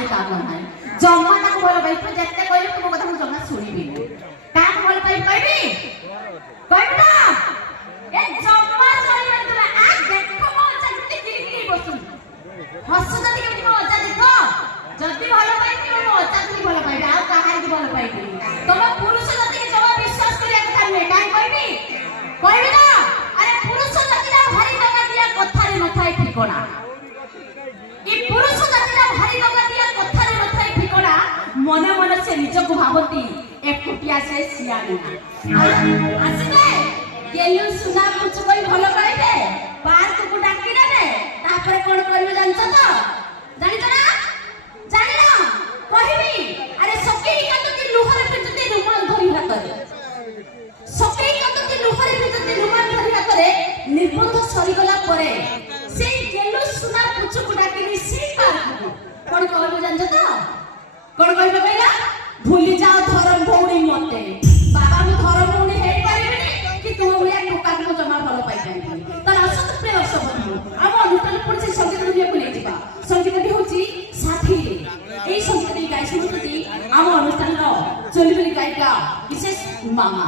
तारी काम नाही जम्मा ताको भल पाई तो जत्ते कहले तुम कथा मु जम्मा सुनिबी काक भल पाई कहबी कहबी ना ए जम्मा चली तुम आ देखो मो जत्ते किरी किरी बसु हस जति केमि मो अजा देखो जति भल पाई कि मो अजा तुम भल पाई आ काहार की भल पाई तुम पुरुष जति के जमा विश्वास करिया कथा नै काई कहबी कहबी ना अरे पुरुष जति ना भारी लगा दिया कथारे नथाई ठिकाना ई पुरुष जति ना भारी लगा दिया कथारे नथाई ठिकाना मने मने से निजको भावती एकुटिया से सियानी आसिबे केलु सुना कुछ कोई भलो पाइबे पार्क को डाकी देबे तापर कोन करबे जानछ तो जानिछ ना जानिना कहबी अरे सके कतके लुहरे पिटते रुमाल धरि हातरे सके कतके लुहरे पिटते रुमाल धरि हातरे निर्बंध सरी गला परे से केलु सुना कुछ को डाकी से पार्क को कोन कहबे जानछ तो कोन कहबे कहला भूली जाओ धर्म भौणी मते बाबा मु धर्म भौणी हे पारिबेनी कि तुम भलिया टोका को जमा भलो पाइ पारिबेनी तर असत प्रिय दर्शक बंधु हम अनुष्ठान पड़े संगीत दुनिया को ले जिबा संगीत भी होची साथी ए संगीत गाय सुनती हम अनुष्ठान रो चली गायिका विशेष मामा